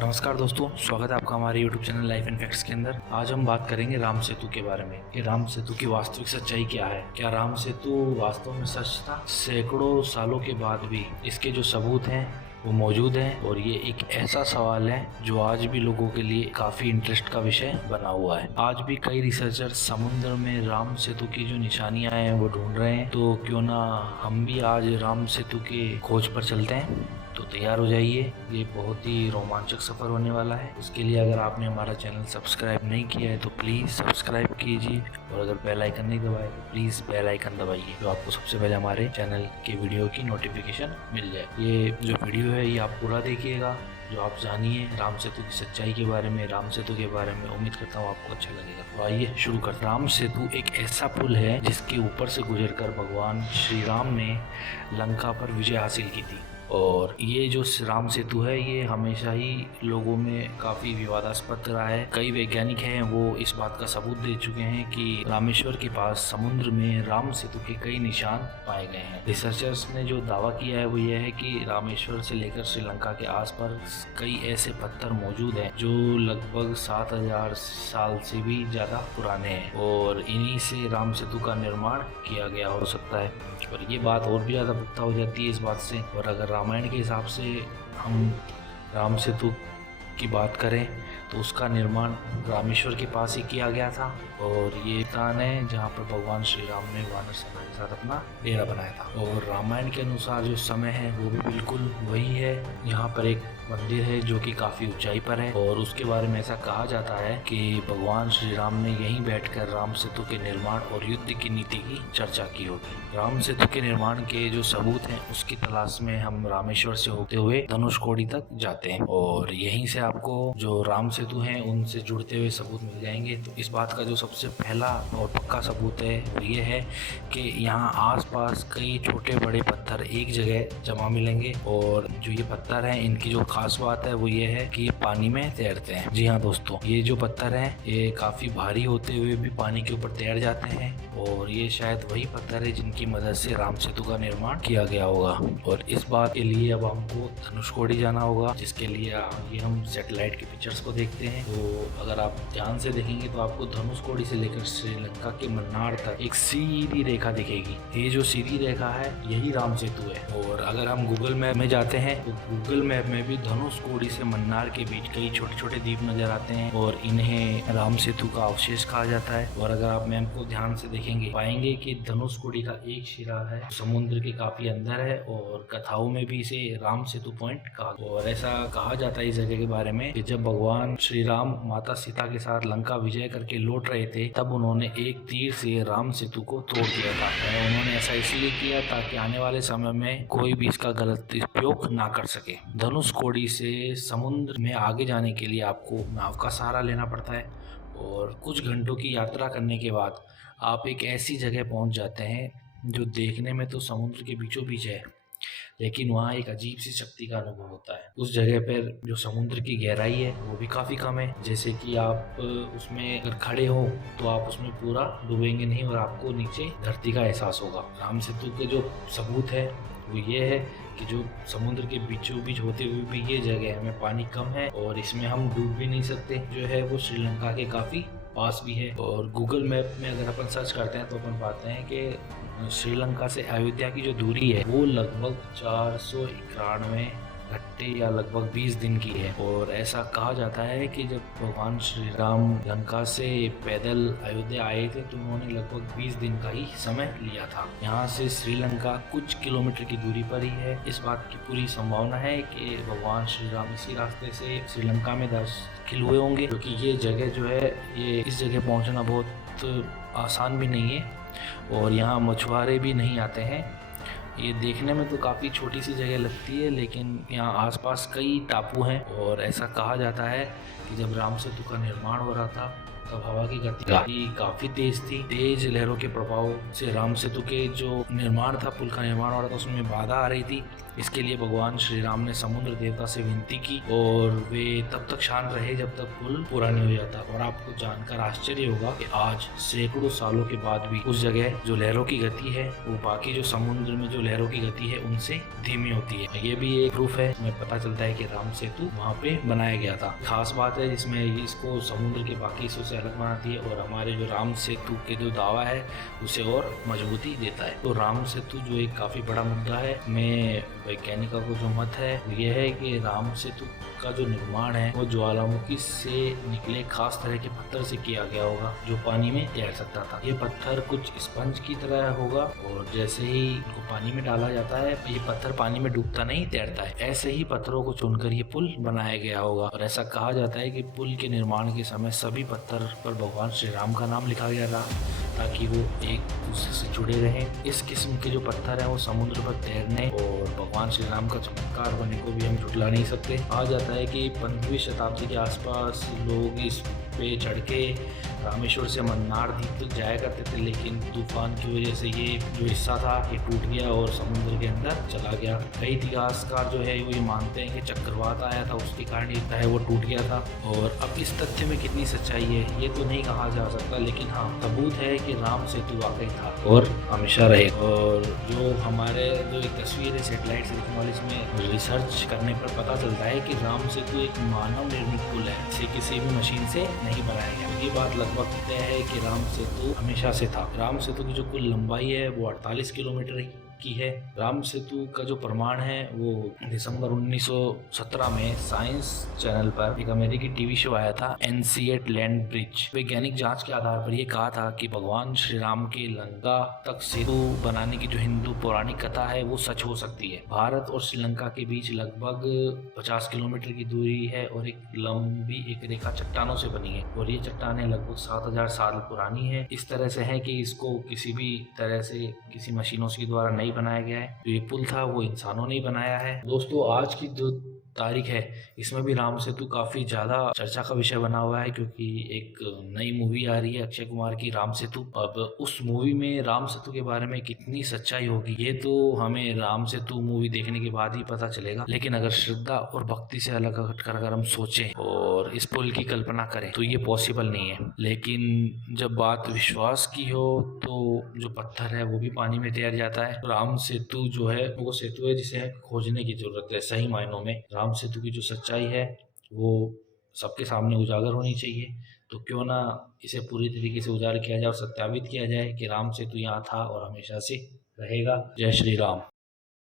नमस्कार दोस्तों, स्वागत है आपका हमारे YouTube channel life and facts के अंदर। आज हम बात करेंगे राम सेतु के बारे में कि राम सेतु की वास्तविक सच्चाई क्या है। क्या राम सेतु वास्तव में सच था? सैकड़ों सालों के बाद भी इसके जो सबूत हैं वो मौजूद हैं और ये एक ऐसा सवाल है जो आज भी लोगों के लिए काफ़ी इंटरेस्ट का विषय बना हुआ है। आज भी कई रिसर्चर समुद्र में राम सेतु की जो निशानियां हैं वो ढूंढ रहे हैं। तो क्यों ना हम भी आज राम सेतु के खोज पर चलते हैं। तो तैयार हो जाइए, ये बहुत ही रोमांचक सफ़र होने वाला है। उसके लिए अगर आपने हमारा चैनल सब्सक्राइब नहीं किया है तो प्लीज़ सब्सक्राइब कीजिए और अगर बेल आइकन नहीं दबाए तो प्लीज़ बेल आइकन दबाइए, जो आपको सबसे पहले हमारे चैनल के वीडियो की नोटिफिकेशन मिल जाए। ये जो वीडियो है ये आप पूरा देखिएगा, जो आप जानिए राम सेतु की सच्चाई के बारे में, राम सेतु के बारे में। उम्मीद करता हूँ आपको अच्छा लगेगा। तो आइए शुरू करते हैं। राम सेतु एक ऐसा पुल है जिसके ऊपर से गुजरकर भगवान श्री राम ने लंका पर विजय हासिल की थी। और ये जो राम सेतु है ये हमेशा ही लोगों में काफ़ी विवादास्पद रहा है। कई वैज्ञानिक हैं वो इस बात का सबूत दे चुके हैं कि रामेश्वर के पास समुद्र में राम सेतु के कई निशान पाए गए हैं। रिसर्चर्स ने जो दावा किया है वो ये है कि रामेश्वर से लेकर श्रीलंका के आसपास कई ऐसे पत्थर मौजूद हैं जो लगभग 7000 साल से भी ज़्यादा पुराने हैं और इन्हीं से राम सेतु का निर्माण किया गया हो सकता है। और ये बात और भी ज़्यादा पुख्ता हो जाती है इस बात से। और अगर रामायण के हिसाब से हम राम सेतु की बात करें तो उसका निर्माण रामेश्वर के पास ही किया गया था और ये स्थान है जहाँ पर भगवान श्री राम ने वानर सेना के साथ अपना डेरा बनाया था। और रामायण के अनुसार जो समय है वो भी बिल्कुल वही है। यहाँ पर एक मंदिर है जो कि काफ़ी ऊंचाई पर है और उसके बारे में ऐसा कहा जाता है कि भगवान श्री राम ने यहीं बैठकर राम सेतु के निर्माण और युद्ध की नीति की चर्चा की होगी। राम सेतु के निर्माण के जो सबूत हैं उसकी तलाश में हम रामेश्वर से होते हुए धनुषकोडी तक जाते हैं और यहीं से आपको जो राम सेतु हैं उनसे जुड़ते हुए सबूत मिल जाएंगे। तो इस बात का जो सबसे पहला और पक्का सबूत है वो ये है कि यहाँ आसपास कई छोटे बड़े पत्थर एक जगह जमा मिलेंगे और जो ये पत्थर हैं इनकी जो खास बात है वो ये है कि ये पानी में तैरते हैं। जी हाँ दोस्तों, ये जो पत्थर हैं ये काफ़ी भारी होते हुए भी पानी के ऊपर तैर जाते हैं और ये शायद वही पत्थर है जिनकी मदद से राम सेतु का निर्माण किया गया होगा। और इस बात के लिए अब हमको धनुषकोडी जाना होगा, जिसके लिए आगे हम सैटेलाइट की पिक्चर्स को देखते हैं। तो अगर आप ध्यान से देखेंगे तो आपको धनुषकोडी से लेकर श्रीलंका के मन्नार तक एक सीधी रेखा दिखेगी। ये जो सीधी रेखा है यही राम सेतु है। और अगर हम गूगल मैप में जाते हैं तो गूगल मैप में भी धनुषकोडी से मन्नार के बीच कई छोटे छोटे द्वीप नजर आते हैं और इन्हें राम सेतु का अवशेष कहा जाता है। और अगर आप मैप को ध्यान से देखेंगे पाएंगे कि धनुषकोडी का एक सिरा है समुद्र के काफी अंदर है और कथाओं में भी इसे राम सेतु पॉइंट कहा। और ऐसा कहा जाता है इस जगह के बारे में कि जब भगवान श्री राम माता सीता के साथ लंका विजय करके लौट रहे थे तब उन्होंने एक तीर से राम सेतु को तोड़ दिया था। उन्होंने ऐसा इसलिए किया ताकि आने वाले समय में कोई भी इसका गलत उपयोग ना कर सके। धनुषकोडी से समुद्र में आगे जाने के लिए आपको नाव का सहारा लेना पड़ता है और कुछ घंटों की यात्रा करने के बाद आप एक ऐसी जगह पहुंच जाते हैं जो देखने में तो समुद्र के बीचों बीच है, लेकिन वहाँ एक अजीब सी शक्ति का अनुभव होता है। उस जगह पर जो समुद्र की गहराई है वो भी काफ़ी कम है, जैसे कि आप उसमें अगर खड़े हो तो आप उसमें पूरा डूबेंगे नहीं और आपको नीचे धरती का एहसास होगा। राम सेतु के जो सबूत है वो ये है कि जो समुद्र के बीचों बीच होते हुए भी ये जगह में पानी कम है और इसमें हम डूब भी नहीं सकते, जो है वो श्रीलंका के काफ़ी पास भी है। और गूगल मैप में अगर अपन सर्च करते हैं तो अपन पाते हैं कि श्रीलंका से अयोध्या की जो दूरी है वो लगभग 491 घंटे या लगभग 20 दिन की है। और ऐसा कहा जाता है कि जब भगवान श्री राम लंका से पैदल अयोध्या आए थे तो उन्होंने लगभग 20 दिन का ही समय लिया था। यहाँ से श्रीलंका कुछ किलोमीटर की दूरी पर ही है। इस बात की पूरी संभावना है कि भगवान श्री राम इसी रास्ते से श्रीलंका में दाखिल हुए होंगे, क्योंकि ये जगह जो है ये इस जगह पहुँचना बहुत आसान भी नहीं है और यहाँ मछुआरे भी नहीं आते हैं। ये देखने में तो काफ़ी छोटी सी जगह लगती है लेकिन यहाँ आसपास कई टापू हैं और ऐसा कहा जाता है कि जब राम सेतु का निर्माण हो रहा था तब हवा की गति काफी तेज थी। तेज लहरों के प्रभाव से राम सेतु के जो निर्माण था, पुल का निर्माण हो रहा था, उसमें बाधा आ रही थी। इसके लिए भगवान श्री राम ने समुद्र देवता से विनती की और वे तब तक शांत रहे जब तक पुल पूरा नहीं हो जाता। और आपको जानकर आश्चर्य होगा कि आज सैकड़ों सालों के बाद भी उस जगह जो लहरों की गति है वो बाकी जो समुद्र में जो लहरों की गति है उनसे धीमी होती है। ये भी एक प्रूफ है, हमें पता चलता है कि राम सेतु वहाँ पे बनाया गया था। खास बात है जिसमें इसको समुद्र के बाकी हिस्सों से अलग बनाती है और हमारे जो राम सेतु के जो दावा है उसे और मजबूती देता है। तो राम सेतु जो एक काफी बड़ा मुद्दा है, मैं वैज्ञानिकों को जो मत है वो यह है कि राम सेतु का जो निर्माण है वो ज्वालामुखी से निकले खास तरह के पत्थर से किया गया होगा जो पानी में तैर सकता था। ये पत्थर कुछ स्पंज की तरह होगा और जैसे ही इनको पानी में डाला जाता है ये पत्थर पानी में डूबता नहीं, तैरता है। ऐसे ही पत्थरों को चुनकर ये पुल बनाया गया होगा और ऐसा कहा जाता है कि पुल के निर्माण के समय सभी पत्थर पर भगवान श्री राम का नाम लिखा गया था ताकि वो एक दूसरे से जुड़े रहें। इस किस्म के जो पत्थर हैं वो समुद्र पर तैरने और भगवान श्री राम का चमत्कार होने को भी हम झुठला नहीं सकते। कहा जाता है कि 15वीं शताब्दी के आसपास लोग इस पे चढ़ के रामेश्वर से मन्नार द्वीप तक जाया करते थे, लेकिन तूफान की वजह से ये जो हिस्सा था ये टूट गया और समुद्र के अंदर चला गया। कई इतिहासकार जो है वो ये मानते हैं कि चक्रवात आया था उसके कारण ये है वो टूट गया था। और अब इस तथ्य में कितनी सच्चाई है ये तो नहीं कहा जा सकता, लेकिन हाँ सबूत है कि राम सेतु वाकई था और हमेशा रहे। और जो हमारे जो एक तस्वीर है सैटेलाइट से दिखने वाली, इसमें रिसर्च करने पर पता चलता है कि राम सेतु एक मानव निर्मित पुल है, इसे किसी भी मशीन से नहीं बनाया गया। ये बात लगभग तय है कि राम सेतु हमेशा से था। राम सेतु की जो कुल लंबाई है वो 48 किलोमीटर की है। राम सेतु का जो प्रमाण है वो दिसंबर 1917 में साइंस चैनल पर एक अमेरिकी टीवी शो आया था एनसीएट लैंड ब्रिज। वैज्ञानिक जांच के आधार पर यह कहा था कि भगवान श्री राम के लंका तक सेतु बनाने की जो हिंदू पौराणिक कथा है वो सच हो सकती है। भारत और श्रीलंका के बीच लगभग 50 किलोमीटर की दूरी है और एक लंबी एक रेखा चट्टानों से बनी है और ये चट्टानें लगभग 7000 साल पुरानी है। इस तरह से है कि इसको किसी भी तरह से किसी मशीनों के द्वारा नहीं बनाया गया है। जो ये पुल था वो इंसानों ने ही बनाया है। दोस्तों आज की जो तारीख है इसमें भी राम सेतु काफी ज्यादा चर्चा का विषय बना हुआ है क्योंकि एक नई मूवी आ रही है अक्षय कुमार की राम सेतु। अब उस मूवी में राम सेतु के बारे में कितनी सच्चाई होगी ये तो हमें राम सेतु मूवी देखने के बाद ही पता चलेगा। लेकिन अगर श्रद्धा और भक्ति से अलग हटकर अगर हम सोचें और इस पुल की कल्पना करें तो ये पॉसिबल नहीं है। लेकिन जब बात विश्वास की हो तो जो पत्थर है वो भी पानी में तैर जाता है। राम सेतु जो है वो सेतु है जिसे खोजने की जरूरत है। सही मायनों में राम सेतु की जो सच्चाई है वो सबके सामने उजागर होनी चाहिए। तो क्यों ना इसे पूरी तरीके से उजागर किया जाए और सत्यापित किया जाए कि राम सेतु यहाँ था और हमेशा से रहेगा। जय श्री राम।